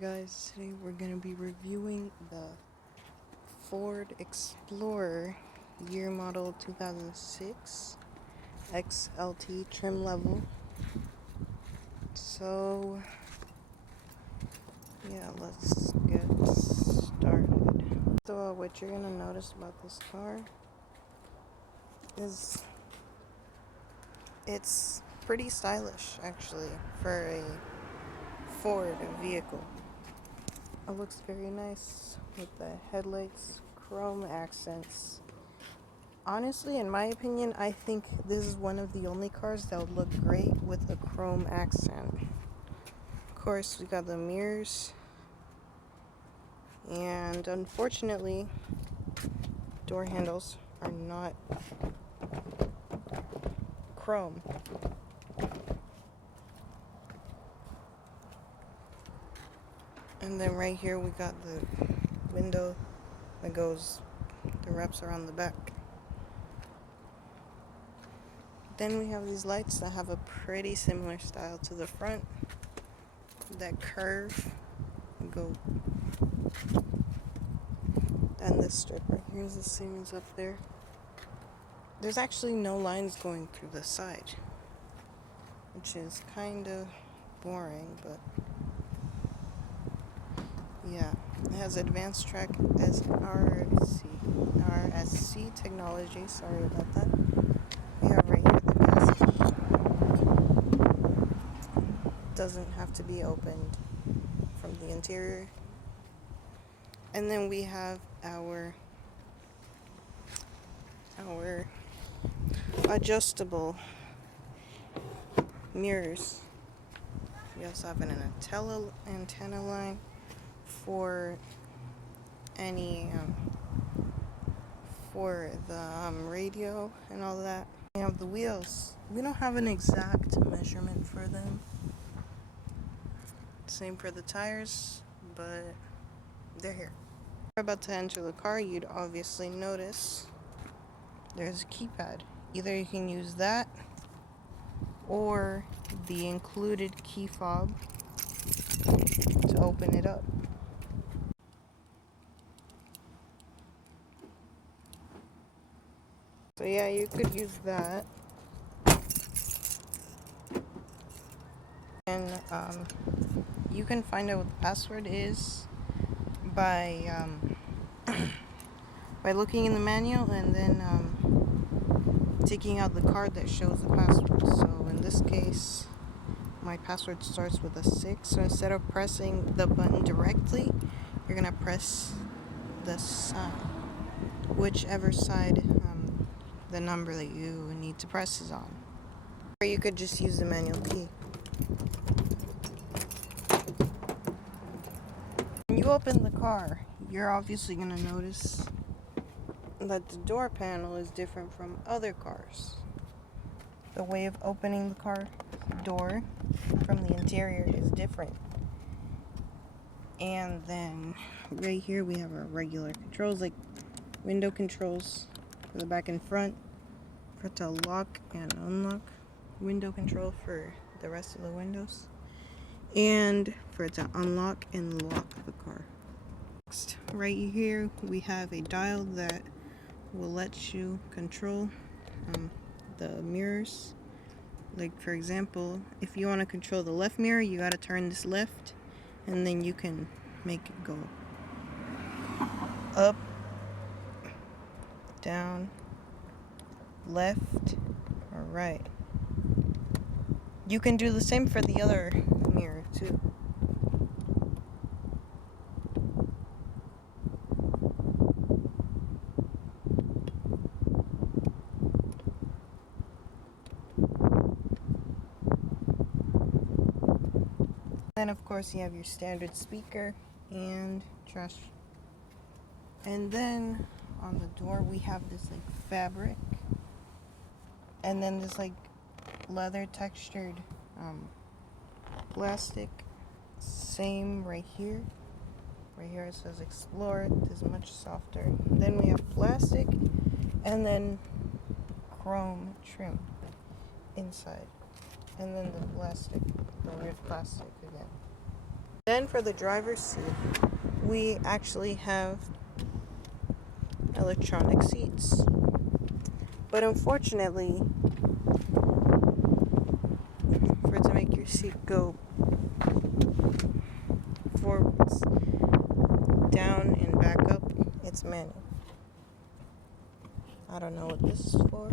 Guys, today we're going to be reviewing the Ford Explorer year model 2006 XLT trim level. So yeah, let's get started. So what you're going to notice about this car is it's pretty stylish actually for a Ford vehicle. It looks very nice with the headlights, chrome accents. Honestly, in my opinion, I think this is one of the only cars that would look great with a chrome accent. Of course, we got the mirrors, and unfortunately, door handles are not chrome. And then right here we got the window that wraps around the back. Then we have these lights that have a pretty similar style to the front. That curve and go. And this strip right here is the same as up there. There's actually no lines going through the side, which is kind of boring, but yeah. It has advanced track as RSC technology. Sorry about that. We have right here the gas. Doesn't have to be opened from the interior. And then we have our adjustable mirrors. We also have an antenna line for any for the radio and all that. We have the wheels. We don't have an exact measurement for them. Same for the tires, but they're here. We're about to enter the car. You'd obviously notice there's a keypad. Either you can use that or the included key fob to open it up. So yeah, you could use that. And you can find out what the password is by looking in the manual and then taking out the card that shows the password. So in this case, my password starts with a 6. So instead of pressing the button directly, you're gonna press the side, whichever side the number that you need to press is on. Or you could just use the manual key. When you open the car, you're obviously gonna notice that the door panel is different from other cars. The way of opening the car door from the interior is different. And then right here we have our regular controls, like window controls for the back and front, for it to lock and unlock, window control for the rest of the windows, and for it to unlock and lock the car. Next, right here we have a dial that will let you control the mirrors. Like for example, if you want to control the left mirror, you got to turn this left, and then you can make it go up, down, left, or right. You can do the same for the other mirror too. Then of course you have your standard speaker and trash. And then on the door we have this like fabric, and then this like leather textured plastic. Same right here. Right here it says Explorer. This is much softer. Then we have plastic, and then chrome trim inside, and then the plastic, the weird plastic again. Then for the driver's seat, we actually have electronic seats. But unfortunately, for it to make your seat go forwards, down, and back up, it's manual. I don't know what this is for.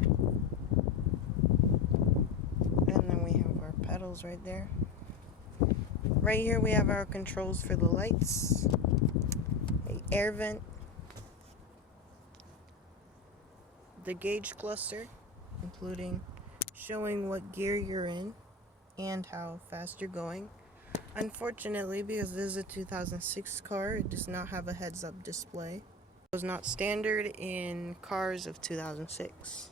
And then we have our pedals right there. Right here we have our controls for the lights, a air vent, the gauge cluster, including showing what gear you're in and how fast you're going. Unfortunately, because this is a 2006 car, it does not have a heads-up display. It was not standard in cars of 2006.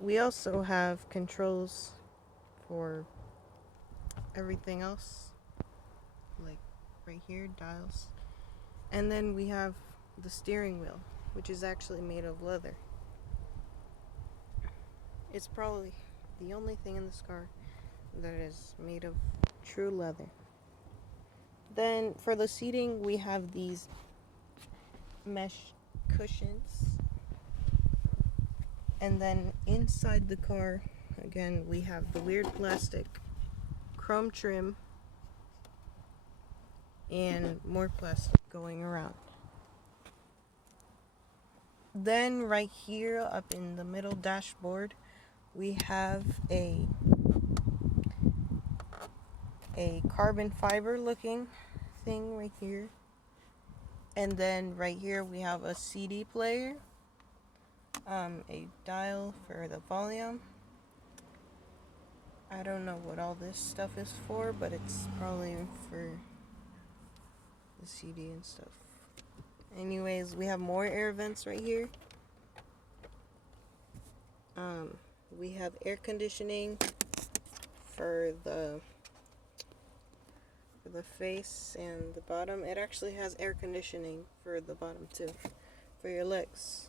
We also have controls for everything else, like right here, dials. And then we have the steering wheel, which is actually made of leather. It's probably the only thing in this car that is made of true leather. Then for the seating, we have these mesh cushions. And then inside the car, again, we have the weird plastic chrome trim and more plastic going around. Then right here up in the middle dashboard, we have a carbon fiber looking thing right here. And then right here we have a CD player, a dial for the volume. I don't know what all this stuff is for, but it's probably for the CD and stuff. Anyways, we have more air vents right here. We have air conditioning for the face and the bottom. It actually has air conditioning for the bottom too, for your legs.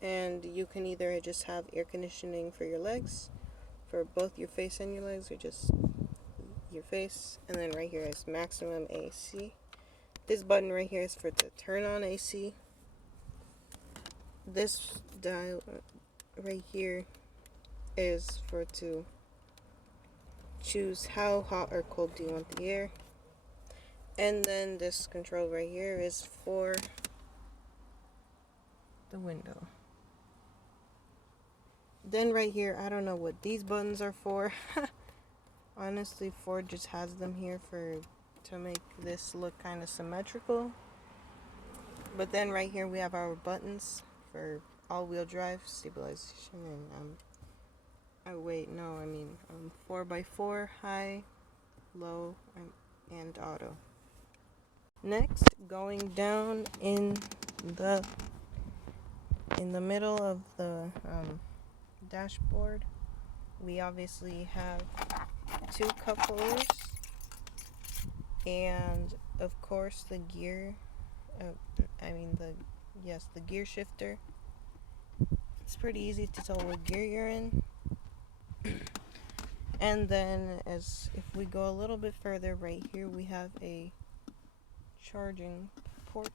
And you can either just have air conditioning for your legs, for both your face and your legs, or just your face. And then right here is maximum AC. This button right here is for to turn on AC. This dial right here is for to choose how hot or cold do you want the air. And then this control right here is for the window. Then right here, I don't know what these buttons are for. Honestly, Ford just has them here to make this look kind of symmetrical. But then right here we have our buttons for all-wheel drive, stabilization, and 4x4, high, low, and auto. Next, going down in the middle of the dashboard, we obviously have 2 cup holders, and of course the gear. The gear shifter. It's pretty easy to tell what gear you're in. And then, if we go a little bit further, right here we have a charging port.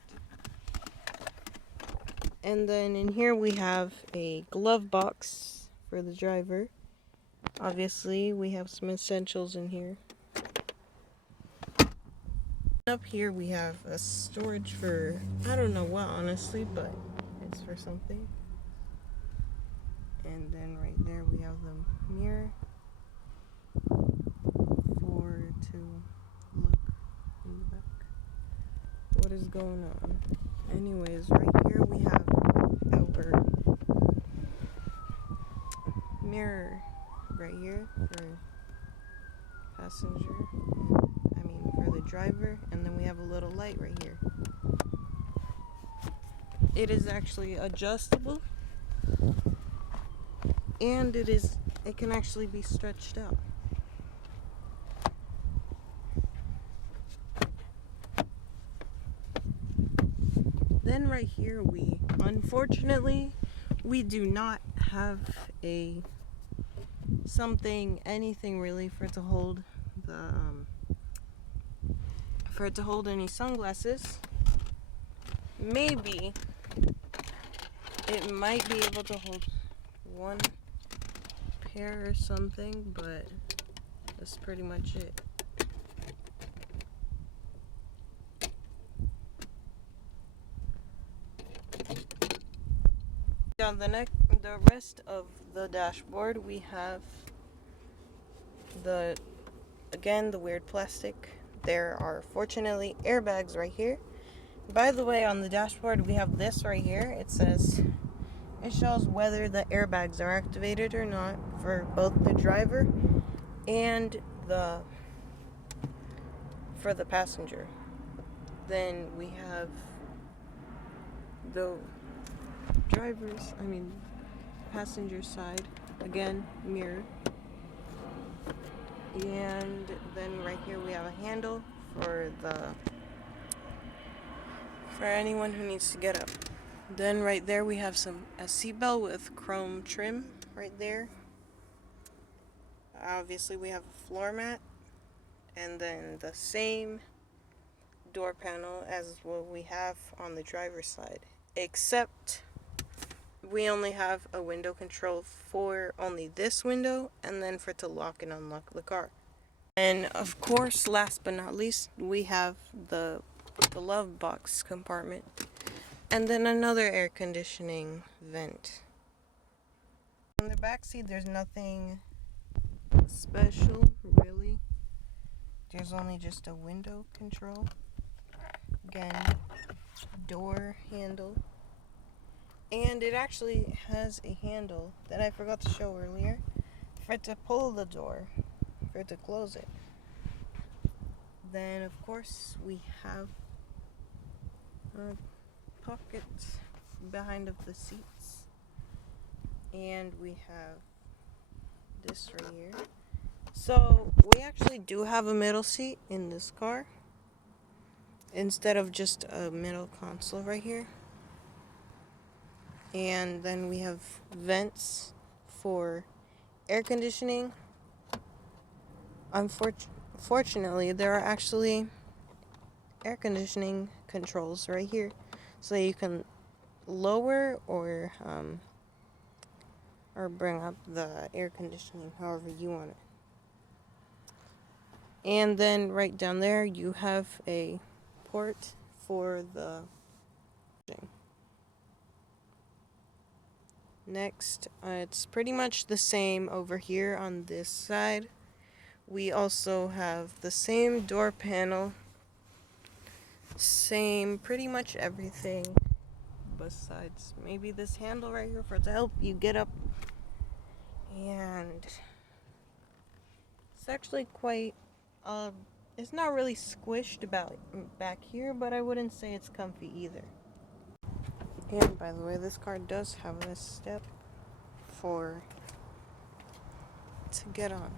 And then in here we have a glove box for the driver. Obviously, we have some essentials in here. Up here we have a storage for, I don't know what, honestly, but it's for something. And then right there we have the mirror to look in the back. What is going on? Anyways, right here we have our mirror right here for for the driver, and then we have a little light right here. It is actually adjustable, and it can actually be stretched out. Then right here unfortunately we do not have anything really for to hold for it to hold any sunglasses. Maybe it might be able to hold one pair or something, but that's pretty much it. Down the rest of the dashboard, we have the weird plastic. There are fortunately airbags right here. By the way, on the dashboard we have this right here. It shows whether the airbags are activated or not for both the driver and for the passenger. Then we have the passenger side, again, mirror. And then right here we have a handle for anyone who needs to get up. Then right there we have a seatbelt with chrome trim right there. Obviously we have a floor mat, and then the same door panel as what we have on the driver's side, except we only have a window control for only this window, and then for it to lock and unlock the car. And of course, last but not least, we have the glove box compartment, and then another air conditioning vent. On the back seat, there's nothing special, really. There's only just a window control. Again, door handle. And it actually has a handle that I forgot to show earlier for it to pull the door, for it to close it. Then, of course, we have pockets behind of the seats. And we have this right here. So, we actually do have a middle seat in this car instead of just a middle console right here. And then we have vents for air conditioning. Unfortunately, there are actually air conditioning controls right here, so you can lower or bring up the air conditioning however you want it. And then right down there you have a port for the next. It's pretty much the same over here on this side. We also have the same door panel, same pretty much everything besides maybe this handle right here for it to help you get up. And it's actually quite it's not really squished about back here, but I wouldn't say it's comfy either. And by the way, this car does have this step to get on.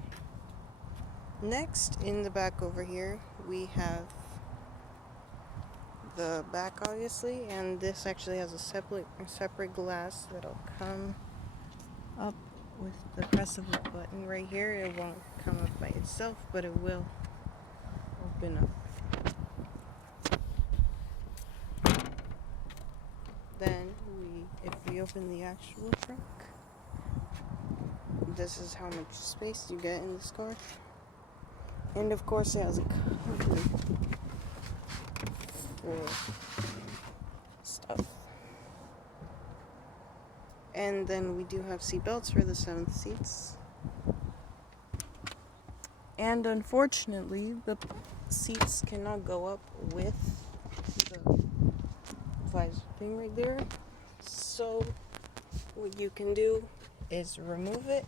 Next, in the back over here, we have the back, obviously, and this actually has a separate glass that'll come up with the press of a button right here. It won't come up by itself, but it will open up. Then, if we open the actual trunk, this is how much space you get in this car. And of course, it has a cover for stuff. And then we do have seat belts for the 7th seats. And unfortunately, the seats cannot go up with the visor thing right there. So what you can do is remove it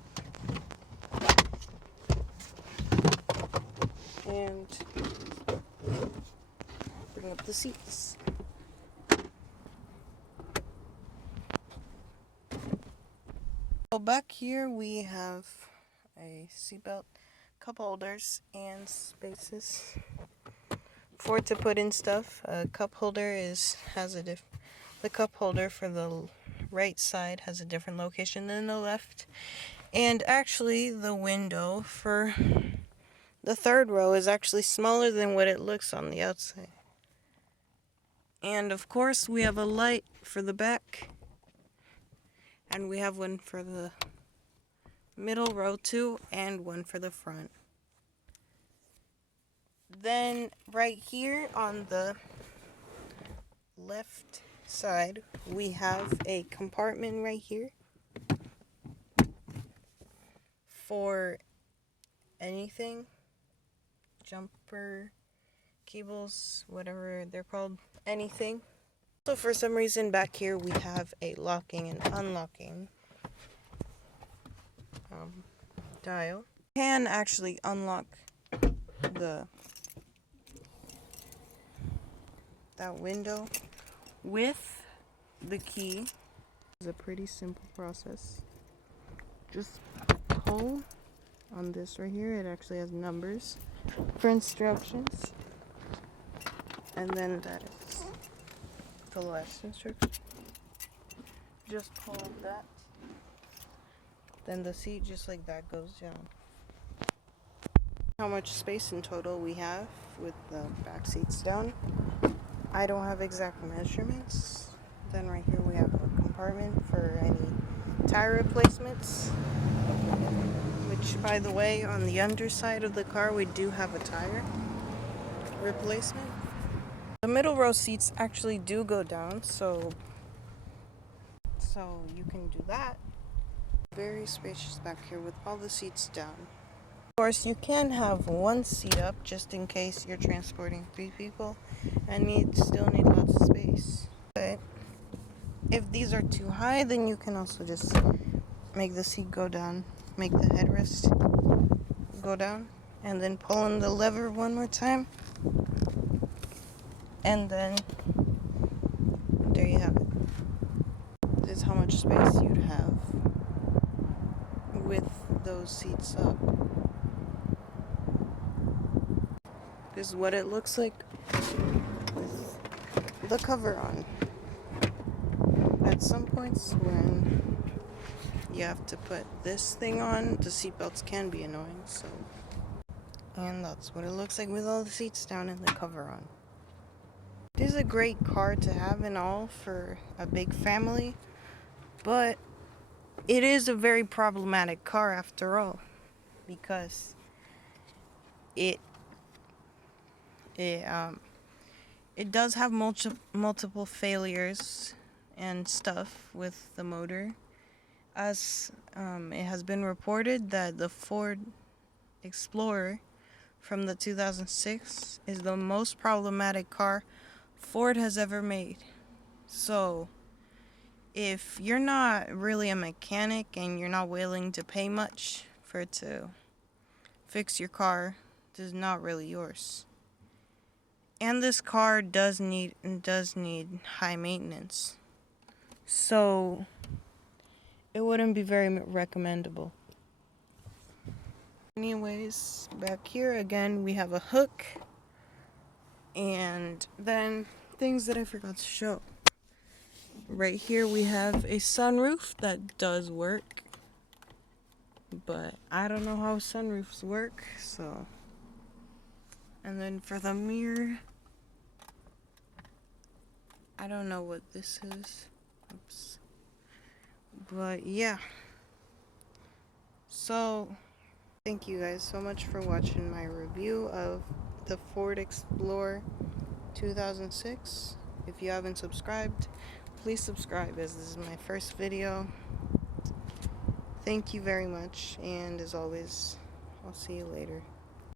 and bring up the seats. So back here we have a seatbelt, cup holders, and spaces for it to put in stuff. A cup holder the cup holder for the right side has a different location than the left, and actually the window for The third row is actually smaller than what it looks on the outside. And of course, we have a light for the back. And we have one for the middle row too, and one for the front. Then right here on the left side, we have a compartment right here for anything, jumper, cables, whatever they're called, anything. So for some reason back here we have a locking and unlocking dial. You can actually unlock that window with the key. It's a pretty simple process. Just pull on this right here. It actually has numbers for instructions. And then that is the last instruction. Just pull that. Then the seat just like that goes down. How much space in total we have with the back seats down. I don't have exact measurements. Then right here we have a compartment for any tire replacements. Which, by the way, on the underside of the car we do have a tire replacement. The middle row seats actually do go down, so you can do that. Very spacious back here with all the seats down. Of course, you can have one seat up just in case you're transporting 3 people and still need lots of space. But if these are too high, then you can also just make the seat go down, make the headrest go down, and then pull on the lever one more time. And then there you have it. This is how much space you'd have with those seats up. This is what it looks like with the cover on. At some points when you have to put this thing on, the seatbelts can be annoying, so. And that's what it looks like with all the seats down and the cover on. It is a great car to have and all for a big family, but it is a very problematic car after all, because it does have multiple failures and stuff with the motor, as it has been reported that the Ford Explorer from the 2006 is the most problematic car Ford has ever made. So if you're not really a mechanic and you're not willing to pay much for it to fix your car, this is not really yours. And this car does need high maintenance. So it wouldn't be very recommendable. Anyways, back here again we have a hook, and then things that I forgot to show. Right here we have a sunroof that does work, but I don't know how sunroofs work, so. And then for the mirror, I don't know what this is. Oops. But yeah. So thank you guys so much for watching my review of the Ford Explorer 2006. If you haven't subscribed, please subscribe, as this is my first video. Thank you very much, and as always, I'll see you later.